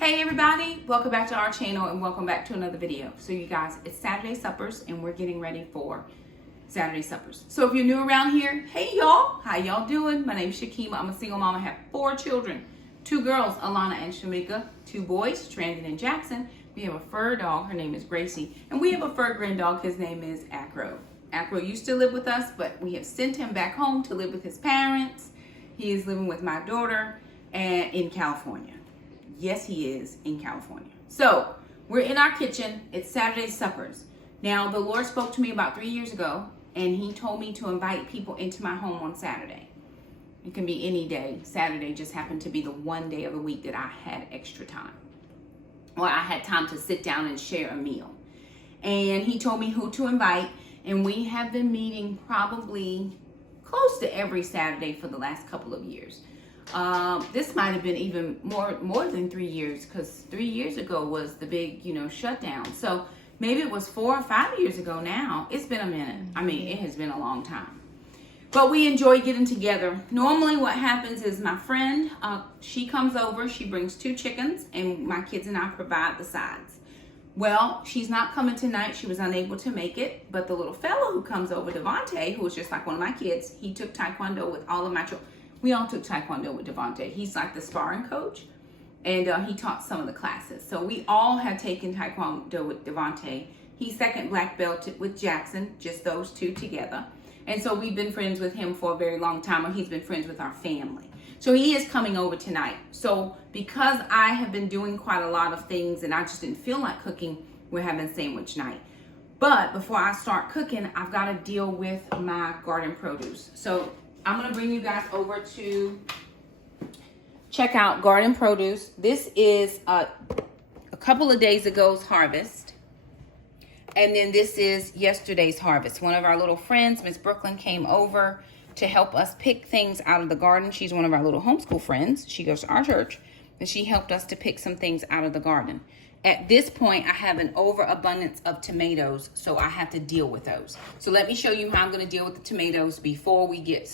Hey everybody, welcome back to our channel and welcome back to another video. So you guys, it's Saturday suppers and we're getting ready for Saturday suppers. So if you're new around here, hey y'all, how y'all doing? My name is Shakema. I'm a single mom. I have 4 children, 2 girls, Alana and Shamika, 2 boys, Trandon and Jackson. We have a fur dog, her name is Gracie, and we have a fur grand dog, his name is Acro. Acro used to live with us, but we have sent him back home to live with his parents. He is living with my daughter and in California. Yes, he is in California. So we're in our kitchen. It's Saturday suppers. Now, the Lord spoke to me about 3 years ago, and he told me to invite people into my home on Saturday. It can be any day. Saturday just happened to be the one day of the week that I had extra time. Or I had time to sit down and share a meal. And he told me who to invite, and we have been meeting probably close to every Saturday for the last couple of years. This might have been even more than 3 years, because 3 years ago was the big, shutdown. So maybe it was 4 or 5 years ago now. It's been a minute. I mean, it has been a long time. But we enjoy getting together. Normally what happens is my friend, she comes over, she brings 2 chickens, and my kids and I provide the sides. Well, she's not coming tonight. She was unable to make it. But the little fellow who comes over, Devontae, who was just like one of my kids, he took Taekwondo with all of my children. We all took Taekwondo with Devontae. He's like the sparring coach, and he taught some of the classes. So we all have taken Taekwondo with Devontae. He's second black belt with Jackson, just those 2 together. And so we've been friends with him for a very long time, or he's been friends with our family. So he is coming over tonight. So because I have been doing quite a lot of things and I just didn't feel like cooking, we're having sandwich night. But before I start cooking, I've got to deal with my garden produce. So I'm going to bring you guys over to check out garden produce. This is a couple of days ago's harvest. And then this is yesterday's harvest. One of our little friends, Miss Brooklyn, came over to help us pick things out of the garden. She's one of our little homeschool friends. She goes to our church, and she helped us to pick some things out of the garden. At this point, I have an overabundance of tomatoes, so I have to deal with those. So let me show you how I'm going to deal with the tomatoes before we get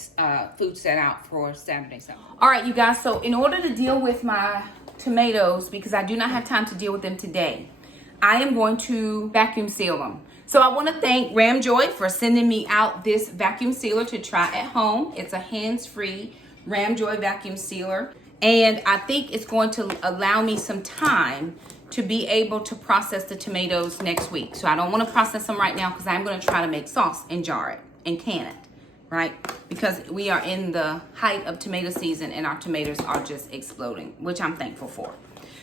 food set out for Saturday supper. All right, you guys, so in order to deal with my tomatoes, because I do not have time to deal with them today, I am going to vacuum seal them. So I want to thank Ramjoy for sending me out this vacuum sealer to try at home. It's a hands-free Ramjoy vacuum sealer, and I think it's going to allow me some time to be able to process the tomatoes next week. So I don't want to process them right now because I'm going to try to make sauce and jar it and can it, right? Because we are in the height of tomato season and our tomatoes are just exploding, which I'm thankful for.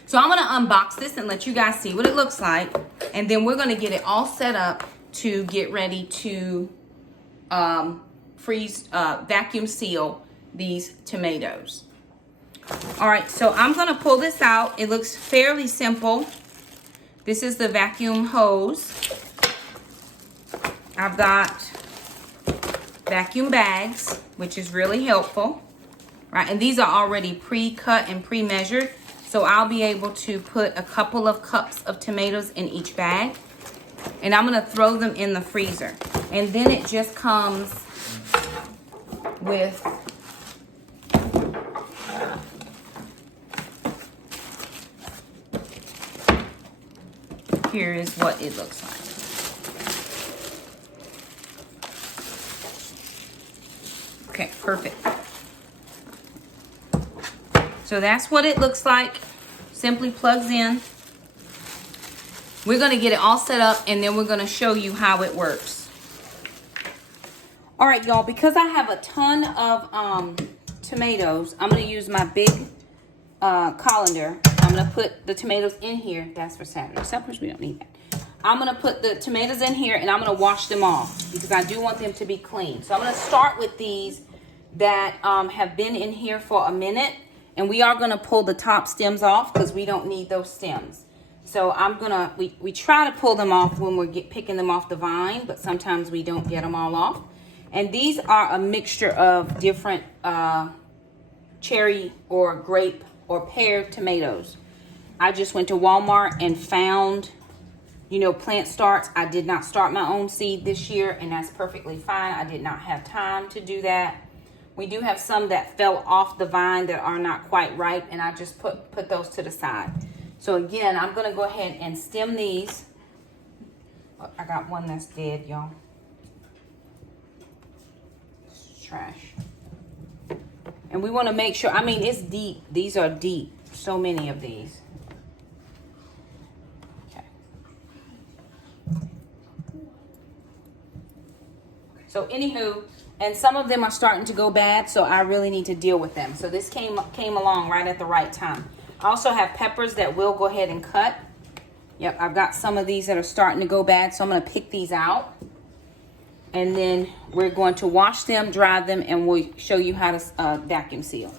So I'm going to unbox this and let you guys see what it looks like. And then we're going to get it all set up to get ready to vacuum seal these tomatoes. All right, so I'm going to pull this out. It looks fairly simple. This is the vacuum hose. I've got vacuum bags, which is really helpful, right? And these are already pre-cut and pre-measured. So I'll be able to put a couple of cups of tomatoes in each bag. And I'm going to throw them in the freezer. And then it just comes with here is what it looks like. Okay, perfect. So that's what it looks like. Simply plugs in. We're going to get it all set up and then we're going to show you how it works. All right, y'all, because I have a ton of tomatoes, I'm going to use my big colander. I'm going to put the tomatoes in here. That's for Saturday suppers. We don't need that. I'm going to put the tomatoes in here and I'm going to wash them off because I do want them to be clean. So I'm going to start with these that have been in here for a minute. And we are going to pull the top stems off because we don't need those stems. So I'm going to, we try to pull them off when we're picking them off the vine, but sometimes we don't get them all off. And these are a mixture of different cherry or grape or pear tomatoes. I just went to Walmart and found, plant starts. I did not start my own seed this year, and that's perfectly fine. I did not have time to do that. We do have some that fell off the vine that are not quite ripe, and I just put those to the side. So again, I'm gonna go ahead and stem these. Oh, I got one that's dead, y'all. Trash. And we want to make sure, I mean, it's deep. These are deep. So many of these. Okay. So anywho, and some of them are starting to go bad, so I really need to deal with them. So this came along right at the right time. I also have peppers that we'll go ahead and cut. Yep, I've got some of these that are starting to go bad, so I'm going to pick these out. And then we're going to wash them, dry them, and we'll show you how to vacuum seal.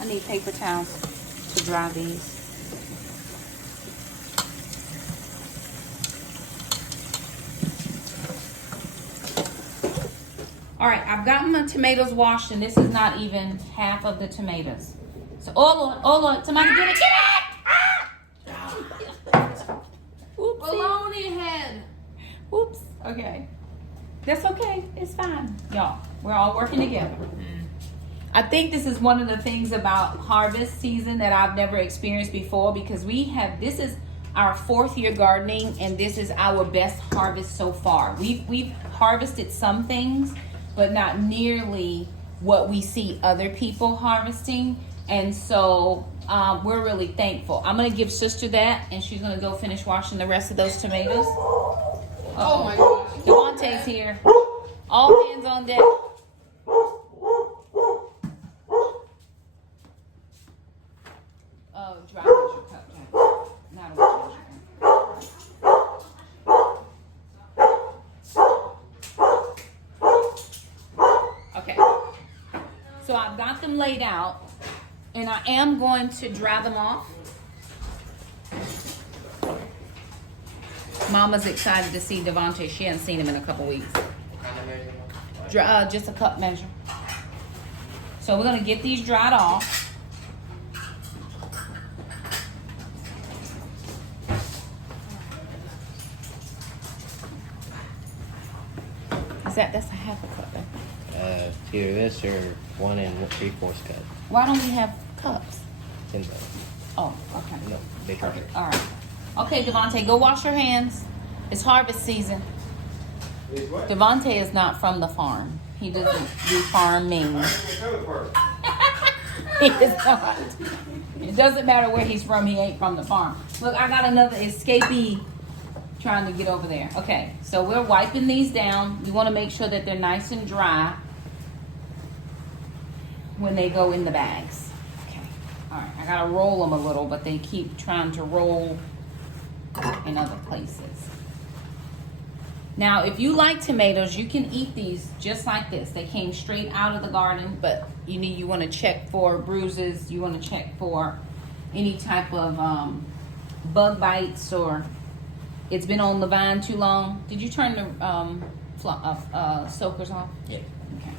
I need paper towels to dry these. All right, I've gotten my tomatoes washed, and this is not even half of the tomatoes. So, oh Lord, somebody get it! Get it! Baloney head. Whoops. Okay. That's okay. It's fine, y'all. We're all working together. I think this is one of the things about harvest season that I've never experienced before, because this is our 4th year gardening, and this is our best harvest so far. We've harvested some things, but not nearly what we see other people harvesting. And so we're really thankful. I'm gonna give sister that, and she's gonna go finish washing the rest of those tomatoes. Oh my gosh. Devontae's here. All hands on deck. Dry measure cup, not a wet measure. Okay. So I've got them laid out, and I am going to dry them off. Mama's excited to see Devontae. She hasn't seen him in a couple weeks. Just a cup measure. So we're going to get these dried off. That's a half a cup, right? Either this or 1 3/4 cup. Why don't we have cups? In the, Oh, okay. no, they try All right. Okay, Devontae, go wash your hands. It's harvest season. Devontae is not from the farm. He doesn't do farming. He is not. It doesn't matter where he's from. He ain't from the farm. Look, I got another escapee trying to get over there. Okay, so we're wiping these down. We want to make sure that they're nice and dry when they go in the bags. Okay, all right, I gotta roll them a little, but they keep trying to roll in other places. Now, if you like tomatoes, you can eat these just like this. They came straight out of the garden, but you want to check for bruises. You want to check for any type of bug bites, or it's been on the vine too long. Did you turn the soakers off? Yeah. Okay.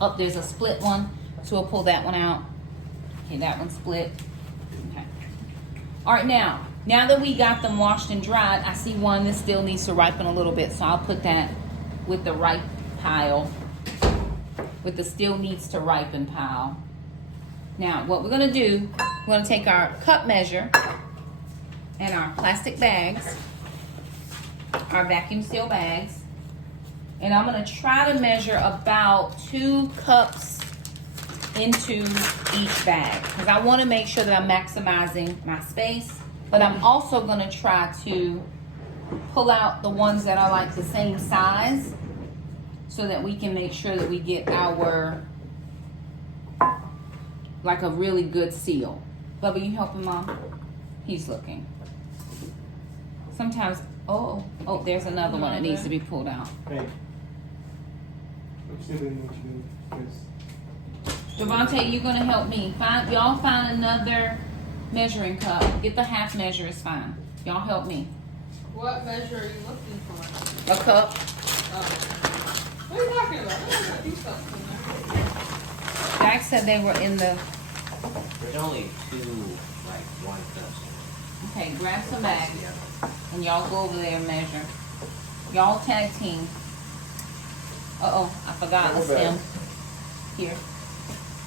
Oh, there's a split one, so we'll pull that one out. Okay, that one's split. Okay. All right, now that we got them washed and dried, I see one that still needs to ripen a little bit, so I'll put that with the ripe pile, with the still needs to ripen pile. Now, what we're gonna do, we're gonna take our cup measure and our plastic bags, our vacuum seal bags, and I'm gonna try to measure about 2 cups into each bag, because I want to make sure that I'm maximizing my space, but I'm also gonna try to pull out the ones that are like the same size, so that we can make sure that we get our, like a really good seal. Bubba, you helping Mom? He's looking. Sometimes Oh, there's another one that needs to be pulled out. Hey. I'm still doing what you do. Devontae, you gonna help me. Y'all find another measuring cup. Get the half measure, it's fine. Y'all help me. What measure are you looking for? A cup. What are you talking about? There's these cups in there. Jack said they were in the. There's only two, like, 1 cup. Okay, grab some bags Yeah. and y'all go over there and measure. Y'all tag team. Uh-oh, I forgot the Grab a bag. stem. Here,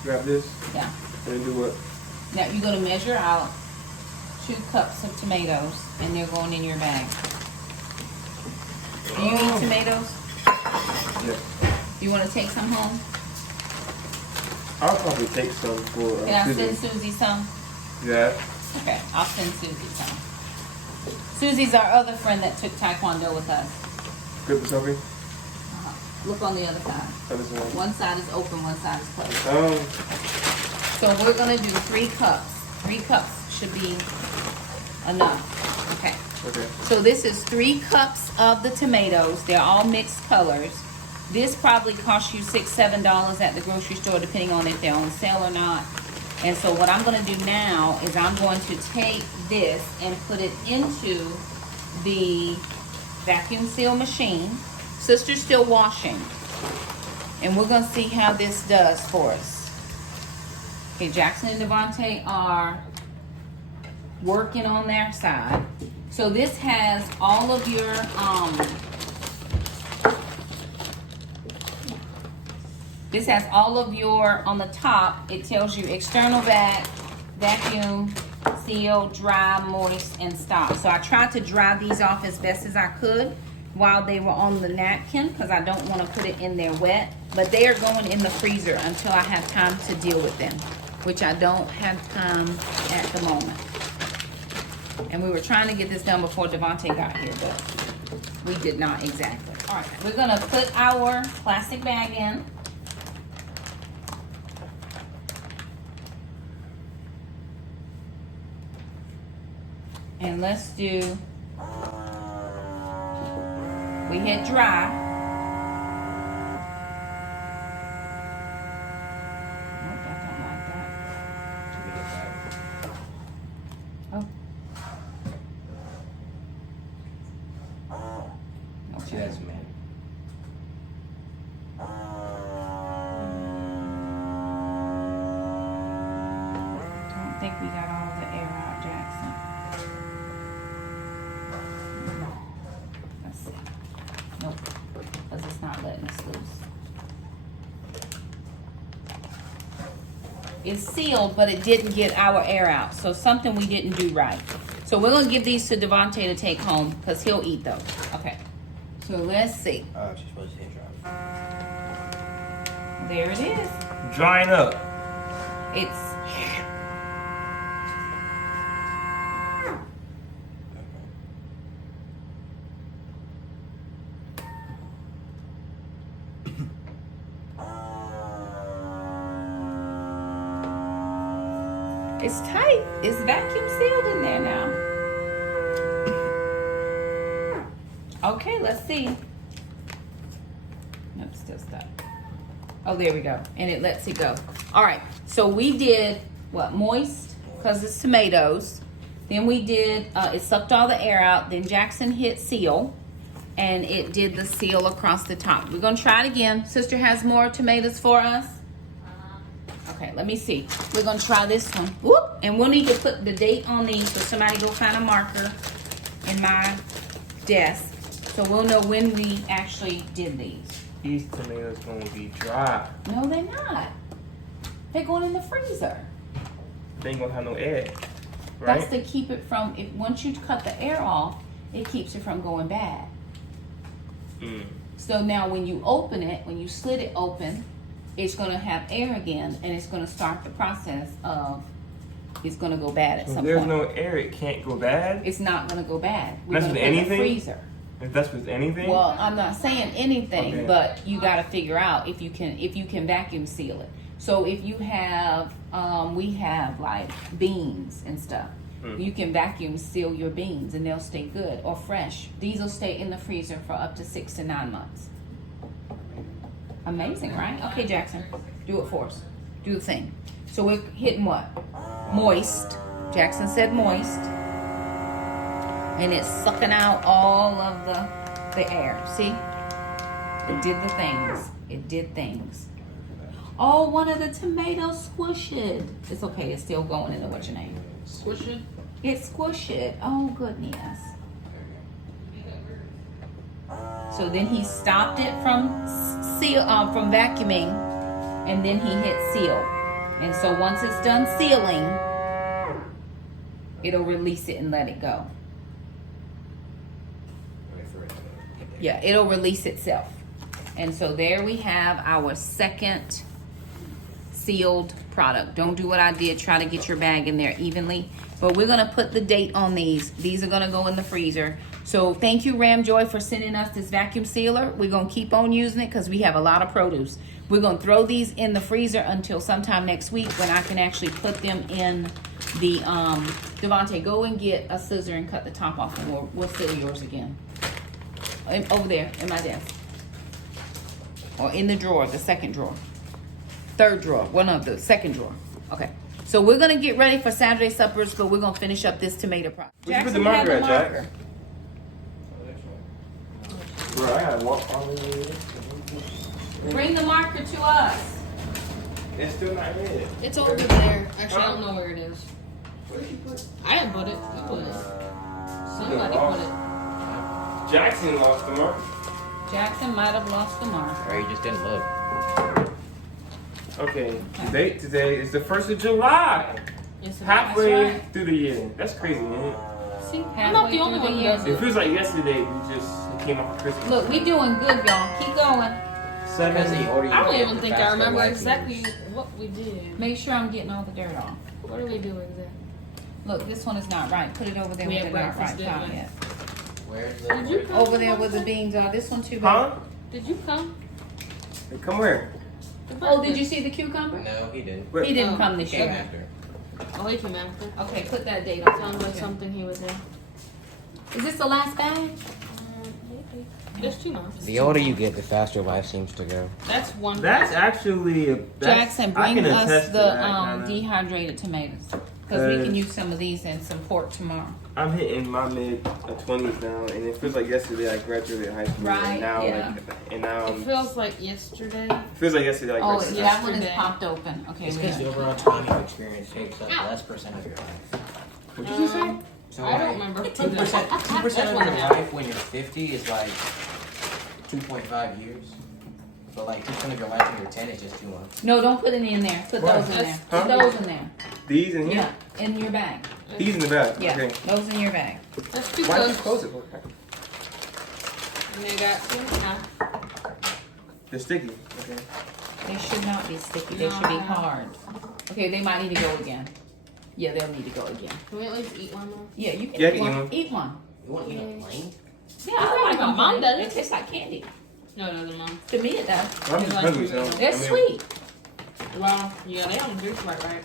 Grab this yeah. and do what? Now you're gonna measure out 2 cups of tomatoes and they're going in your bag. Do you eat tomatoes? Yes. You wanna take some home? I'll probably take some for Can I Susan. send Susie some? Yeah. Okay, I'll send Susie some. Susie's our other friend that took Taekwondo with us. Good for something? Look on the other side. Other side. One side is open, one side is closed. Um, So we're gonna do 3 cups. 3 cups should be enough. Okay. okay. So this is 3 cups of the tomatoes. They're all mixed colors. This probably costs you $6, $7 at the grocery store, depending on if they're on sale or not. And so what I'm gonna do now is I'm going to take this and put it into the vacuum seal machine. Sister's still washing. And we're gonna see how this does for us. Okay, Jackson and Devontae are working on their side. So this has all of your on the top, it tells you external vacuum, seal, dry, moist, and stop. So I tried to dry these off as best as I could while they were on the napkin because I don't want to put it in there wet. But they are going in the freezer until I have time to deal with them, which I don't have time at the moment. And we were trying to get this done before Devontae got here, but we did not exactly. All right, we're gonna put our plastic bag in. And let's do, we hit dry. Nope, I don't like that. Oh. She Okay. has a man. Don't think we got all the air out, Jackson. Let's see. Nope, because it's not letting us loose. It's sealed, but it didn't get our air out. So something we didn't do right. So we're gonna give these to Devontae to take home because he'll eat those. Okay. So let's see. Oh, she's supposed to say drop. There it is. Drying up. It's It's tight. It's vacuum sealed in there now. Okay, let's see. Nope, still stuck. Oh, there we go. And it lets it go. All right, so we did, what, moist? Because it's tomatoes. Then we did, it sucked all the air out. Then Jackson hit seal. And it did the seal across the top. We're going to try it again. Sister has more tomatoes for us. Okay, let me see. We're gonna try this one. Whoop! And we'll need to put the date on these, so somebody go find a marker in my desk, so we'll know when we actually did these. These tomatoes gonna be dry. No, they're not. They're going in the freezer. They ain't gonna have no air, right? That's to keep it from. If once you cut the air off, it keeps it from going bad. Mm. So now, when you open it, when you slit it open, it's going to have air again, and it's going to start the process of it's going to go bad at So some if there's point. no air, it can't go bad? It's not going to go bad. That's gonna with put it in the anything? freezer. If that's with anything? Well, I'm not saying anything, Okay. but you got to figure out if you can vacuum seal it. So if you have, we have like beans and stuff. You can vacuum seal your beans and they'll stay good or fresh. These will stay in the freezer for up to 6 to 9 months. Amazing, right? Okay, Jackson, do it for us. Do the thing. So we're hitting what? Moist. Jackson said moist. And it's sucking out all of the air. See? It did the things. It did things. Oh, one of the tomatoes squished. It's okay. It's still going in the what's your name? Squish it. It squished it. Oh, goodness. So then he stopped it from vacuuming, and then he hit seal. And so once it's done sealing, it'll release it and let it go. Yeah, it'll release itself. And so there we have our second sealed product. Don't do what I did. Try to get your bag in there evenly. But we're going to put the date on these. These are going to go in the freezer. So thank you, Ramjoy, for sending us this vacuum sealer. We're going to keep on using it because we have a lot of produce. We're going to throw these in the freezer until sometime next week when I can actually put them in the, Devontae, go and get a scissor and cut the top off and we'll seal yours again. Over there in my desk. Or in the drawer, the second drawer. Third drawer, one of the second drawer. Okay. So we're going to get ready for Saturday suppers, but we're going to finish up this tomato product. Where'd you put the marker at, Jack? Bro, I gotta walk all the way. Bring the marker to us. It's still not red. It's over there. Actually, I don't know where it is. Where did you put it? I didn't put it. You put it. Somebody put it. Jackson lost the marker. Jackson might have lost the marker. Or you just didn't look. Okay, the date today is the 1st of July. Yes, Halfway That's right. through the year. That's crazy, man. See, I'm not the only one who does It it. feels like yesterday we just came off of Christmas. Look, we doing good, y'all. Keep going. Because 7. the older you I don't get, even the think I faster remember life exactly moves. what we did. Make sure I'm getting all the dirt off. What do we do exactly? Look, this one is not right. Put it over there We with had the not breakfast, right didn't top we? yet. Where's the... Did you come? Over there where the beans are. This one too big. Huh? Did you come? Hey, come where? Oh, did you see the cucumber? No, he didn't. Wait. He didn't Oh, come this Came year. after. Oh, he came after. Okay, put that date on. Sounds like too. something he was in. Is this the last bag? Maybe. There's 2 more. The older you get, the faster life seems to go. That's one. That's actually Jackson, I bring can us attest to the that, kinda. dehydrated tomatoes. Because we can use some of these and some pork tomorrow. I'm hitting my mid-20s now, and it feels like yesterday I graduated high school. Right, And now, yeah. and now It feels like yesterday. feels like yesterday I Oh, graduated. yeah, that one is Yesterday. popped open. Okay, It's we because got the overall time of experience takes up less percent of your life. What did you say? So I don't remember. 2% of your life when you're 50 is like 2.5 years. But like 2% of your life when you're 10 is just 2 months. No, don't put any in there. Put Why? those in there. Huh? Put those in there. These in here? Yeah, in your bag. These in the back. Yeah, Okay. those in your bag. That's 2 Why did you cups. close it? And they got 2.5. They're sticky. Okay. They should not be sticky. They should be No. hard. Okay, they might need to go again. Yeah, they'll need to go again. Can we at least eat one more? Yeah, you can Yeah, eat eat one. one. Eat one. You want to eat a plane? Yeah, I like them. Mom does. It tastes like candy. No, Mom. To me, it does. I'm just hungry, so. They're I mean, sweet. Well, yeah, they don't do right.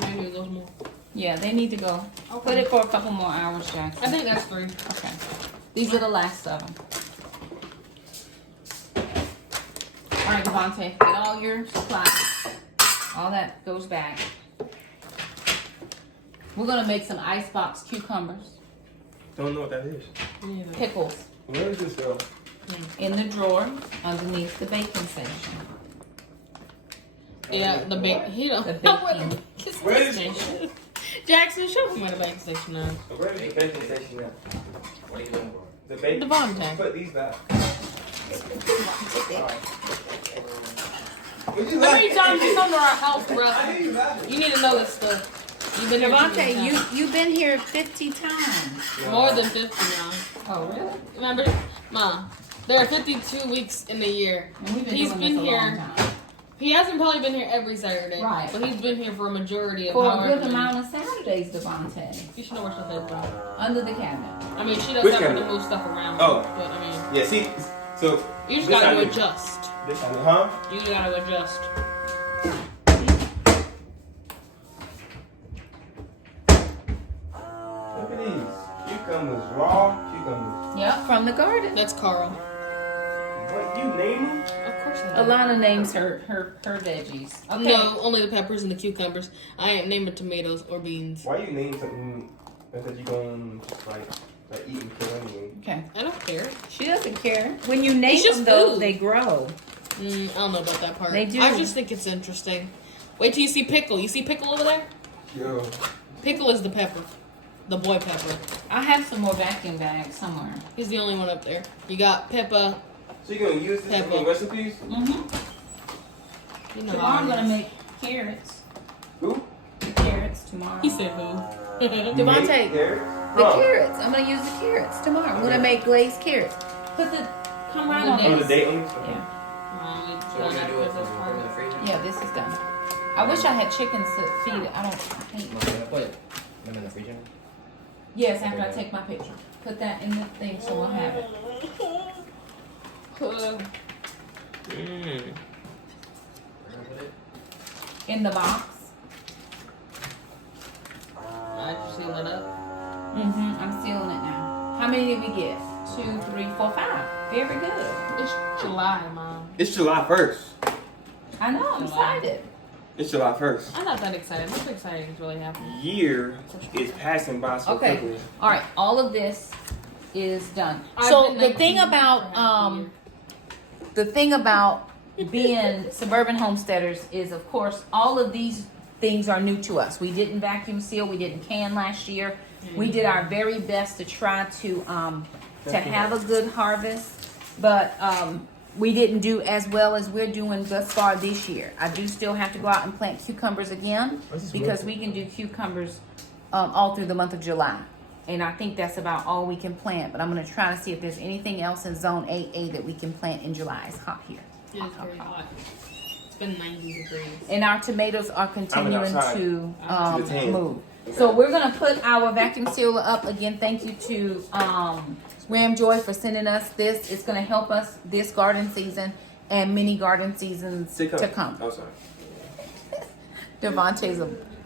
Maybe those more. Yeah, they need to go. Okay. Put it for a couple more hours, Jackson. I think that's 3. Okay. These are the last of them. All right, Devontae, get all your supplies. All that goes back. We're gonna make some icebox cucumbers, Don't know what that is. pickles Where is this go? in the drawer underneath the baking station. Yeah, the bake. He don't The know where baking. the baking station. Jackson, show him where the baking station is. Where is the baking station at? What are you doing for? The baking. The bottom tag. Put these back. How many times you come to our house, bro? You need to know this stuff. You've been here too many Devontae, times. you've been here 50 times. More than 50 now. Oh, really? Remember, Mom? There are 52 weeks in the year. And we've been He's doing been this a long here. time. He hasn't probably been here every Saturday. Right. But he's been here for a majority of For a however good many- amount of Saturdays, Devontae. You should know where stuff is, bro. Under the cabinet. I mean, she does Which have to cabinet? move stuff around. Oh. But, I mean, Yeah, see, so. you just this I gotta knew. adjust. This I knew, huh? You gotta adjust. Cucumbers, raw cucumbers. Yep, from the garden. That's Carl. What, you name them? Of course I do. Alana names her veggies. Okay. No, only the peppers and the cucumbers. I ain't naming tomatoes or beans. Why you name something that you going just like eat and kill anyway? Okay. I don't care. She doesn't care. When you name It's just them, though, food. they grow. I don't know about that part. They do. I just think it's interesting. Wait till you see Pickle. You see Pickle over there? Yo. Pickle is the pepper. The boy pepper. I have some more vacuum bags somewhere. He's the only one up there. You got Peppa. So you gonna use this in your recipes? Mm-hmm. You know Tomorrow how I'm it gonna is. make carrots. Who? Carrots tomorrow. He said who? Devontae, Carrots? the carrots. I'm gonna use the carrots tomorrow. I'm gonna make glazed carrots. Put the come right on Oh, the this. date on this? Yeah. So we're gonna do it in the freezer? Yeah, this is done. I wish I had chickens to feed it. I hate. Put them in the freezer? Yes, after I take my picture. Put that in the thing so we'll have it. In the box. I just seal it up. I'm sealing it now. How many did we get? 2, 3, 4, 5. Very good. It's July, Mom. It's July 1st. I know, I'm excited. It's July 1st. I'm not that excited. What's exciting is really happening. Year is passing by so Okay. quickly. All right, all of this is done. I've So been the thing 19 about for half a year. the thing about being suburban homesteaders is, of course, all of these things are new to us. We didn't vacuum seal, we didn't can last year. We did our very best to try to have a good harvest, but we didn't do as well as we're doing thus far this year. I do still have to go out and plant cucumbers again because we can do cucumbers all through the month of July. And I think that's about all we can plant. But I'm going to try to see if there's anything else in Zone 8A that we can plant in July. It's hot here. It is very hot. It's been 90 degrees. And our tomatoes are continuing outside. to To the tan. move. So we're going to put our vacuum sealer up. Again, thank you to Ramjoy for sending us this. It's going to help us this garden season and many garden seasons to come. Oh, sorry. Devontae's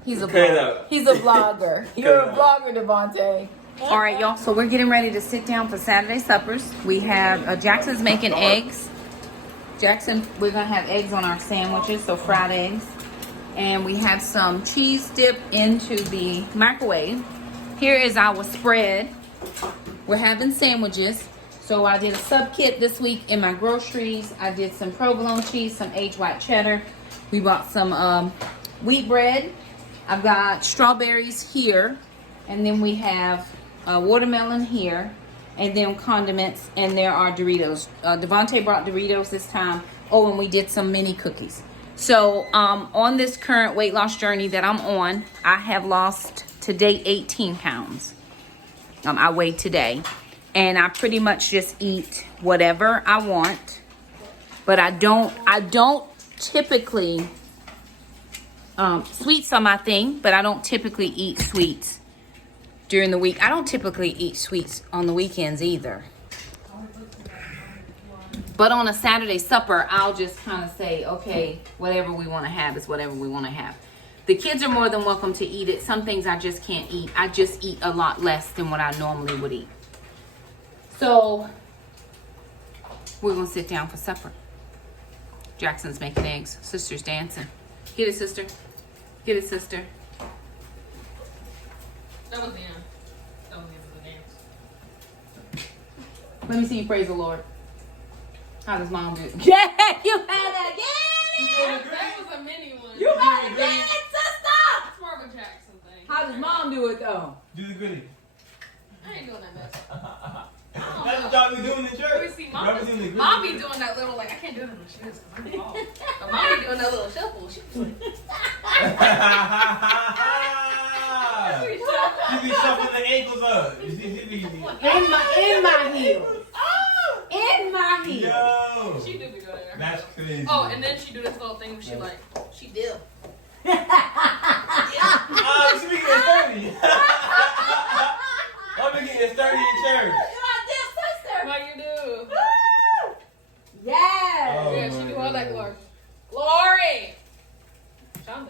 he's a Cut it blogger. out. He's a blogger. You're a it blogger, Devontae. All right, y'all. So we're getting ready to sit down for Saturday suppers. We have Jackson's making eggs. Jackson, we're gonna have eggs on our sandwiches, so fried eggs. And we have some cheese dip into the microwave. Here is our spread. We're having sandwiches. So I did a sub kit this week in my groceries. I did some provolone cheese, some aged white cheddar. We bought some wheat bread. I've got strawberries here. And then we have watermelon here. And then condiments. And there are Doritos. Devontae brought Doritos this time. Oh, and we did some mini cookies. So on this current weight loss journey that I'm on, I have lost to date 18 pounds. I weighed today. And I pretty much just eat whatever I want. But I don't typically, sweets are my thing, but I don't typically eat sweets during the week. I don't typically eat sweets on the weekends either. But on a Saturday supper, I'll just kind of say, okay, whatever we want to have is whatever we want to have. The kids are more than welcome to eat it. Some things I just can't eat. I just eat a lot less than what I normally would eat. So, we're going to sit down for supper. Jackson's making eggs. Sister's dancing. Get it, sister. Get it, sister. That was the end. That was the end of the dance. Let me see you praise the Lord. How does mom do it? Yeah, you had that. Yeah! That was a mini one. You had it, yeah, sister! It's more of a Jackson thing. How does mom do it, though? Do the goodie. I ain't doing that mess. That's what y'all be doing in church. Let me see, Y'all be doing the Mom goodie. be doing that little, like, I can't do it when she is. I'm involved. But Mom be doing that little shuffle. She be like, She be shuffling the ankles up. She be In my heels. In my heels. Yo. she do be doing that. That's crazy. Oh, and then she do this little thing where she like, she dip. She be getting sturdy. I'm be getting sturdy in church. What you do? Yes. Oh, Yeah, she my do all that God. glory. Glory! Shonda.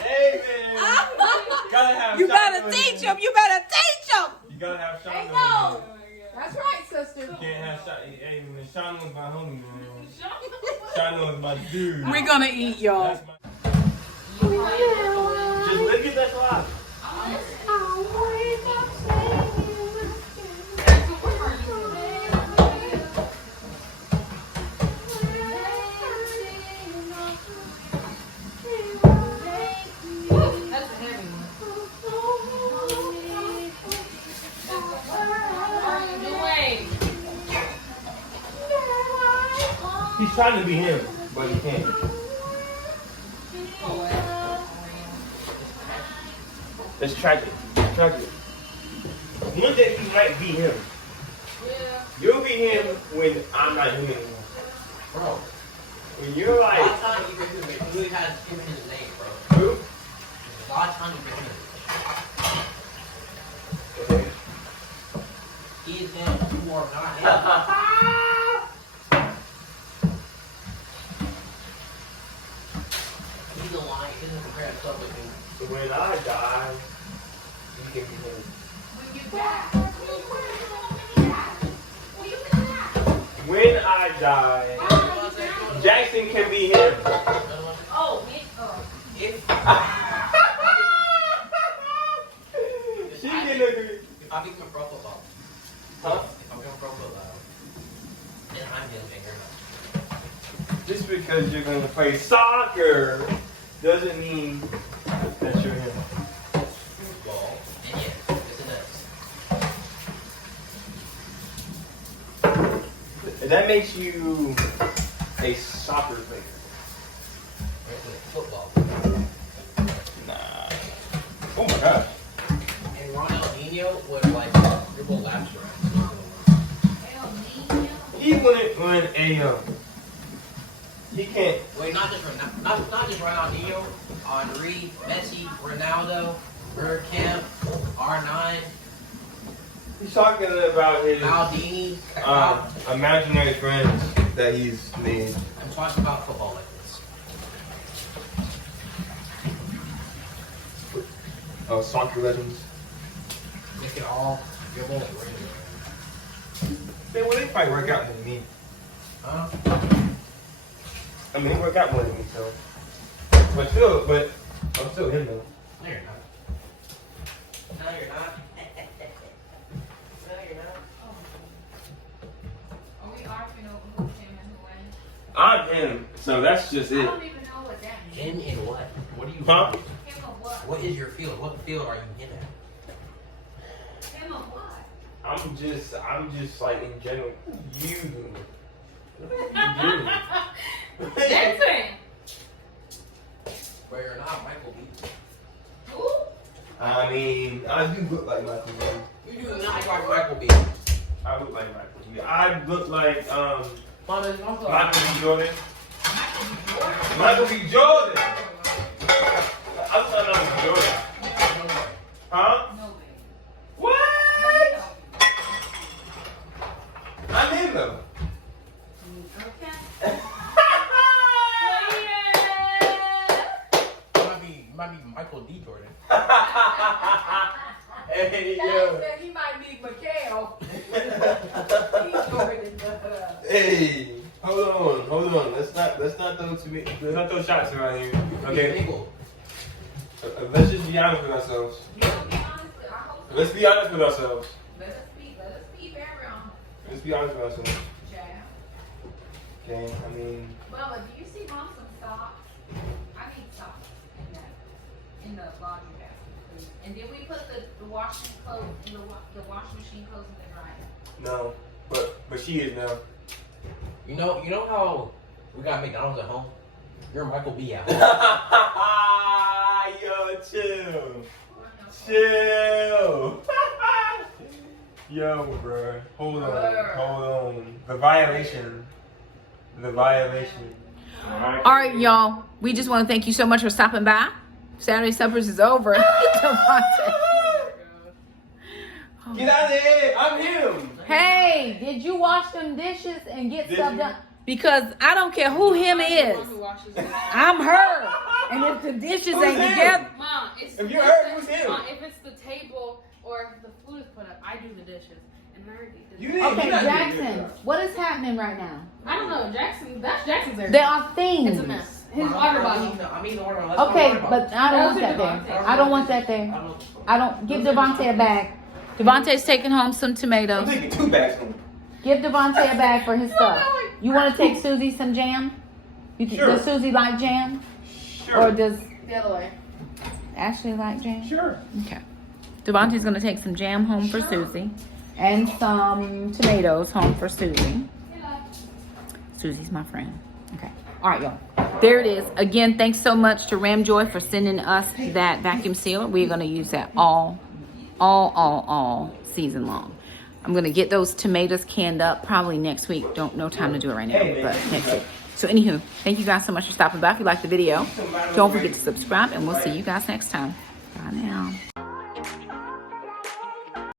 Hey, man. better teach him. You better teach him. You gotta have Sean. Hey, no. That's right, sister. You can't have Sean. Hey, man, Sean was my homie, man. Sean was my dude. We're gonna eat, y'all. That's my... Just look at that live. He's trying to be him, but he can't. It's tragic. It's tragic. One day he might be him. Yeah. You'll be him when I'm not him anymore. Bro. When you're like... A lot of times you really has him in his name, bro. Who? A lot of times you him in his name. He is him, you are not him. He's a lion, he doesn't compare himself with me. So when I die, you can be him. When I die, Jackson can be him. Oh, me. If She can agree. if I become a pro football, Huh? if I become a pro football, then I'm him and you're not. Just because you're going to play soccer doesn't mean that you're him. Football, and yes, yes it does. That makes you a soccer player. Football. Nah. Oh my gosh. And Ronaldinho would like dribble laps around. He wouldn't win a he can't. Wait, not just Ronaldinho, Henri, Messi, Ronaldo, Bergkamp, R9, He's talking about his Maldini. imaginary friends that he's made. I'm talking about football like this. Soccer legends. They can all dribble and ring. Man, well, they probably work out more than me. Huh? I mean, they work out more than me, so. But I'm still him though. No, you're not. No, you're not. No, you're not. Are we arguing over who's him and who ain't? I'm him, so that's just I it. don't even know what that means. Him in what? What are you? Huh? Him of what? What is your field? What field are you in at? Him of what? I'm just like in general. You. Listen. Where you're not Michael B. Who? I mean, I do look like Michael B. You do not like Michael B. I look like Michael B. I look like Mama, also Michael B. Jordan. Michael B. Jordan. I look like Michael B. Jordan. Huh? No, baby. What? No. I'm him though. Okay. might be Michael D. Jordan. Hey, yo. He might be Mikhail. He's Jordan. Hey, hold on. Let's not throw shots around here. Okay. Let's just be honest with ourselves. You gonna be honest with? I hope so. Let's be honest with ourselves. Let us be very honest. Let's be honest with ourselves. Jam. Okay, I mean, Mama, do you see Mom some socks? I need socks in the laundry basket, please. And then we put the washing clothes in the washing machine clothes in the dryer. no, but she is now. You know how we got McDonald's at home? You're Michael B. at home. Yo, chill. Yo, bro, hold on. The violation. All right, y'all. We just want to thank you so much for stopping by. Saturday Suppers is over. Get out of here! I'm him. Hey, did you wash them dishes and get stuff done? Because I don't care who him is. I'm her. And if the dishes Who's ain't him? together, Mom, it's If you heard, who's him? if it's the tail delicious. And Murray, Okay, Jackson, what is happening right now? I don't know, Jackson. That's Jackson's area. There are things. It's a mess. His water bottle. I'm eating the water bottle. Okay, but I don't want that there. I don't want that there. I don't. Give Devontae a bag. Devontae's taking home some tomatoes. I'm taking 2 bags home. Give Devontae a bag for his stuff. You want to take Susie some jam? Sure. Does Susie like jam? Sure. Or does The other way. Ashley like jam? Sure. Okay. Devontae's going to take some jam home for Susie. And some tomatoes home for Susie. Susie's my friend. Okay. All right, y'all. There it is. Again, thanks so much to Ramjoy for sending us that vacuum sealer. We're going to use that all season long. I'm going to get those tomatoes canned up probably next week. No time to do it right now, but next week. So anywho, thank you guys so much for stopping by. If you liked the video, don't forget to subscribe, and we'll see you guys next time. Bye now.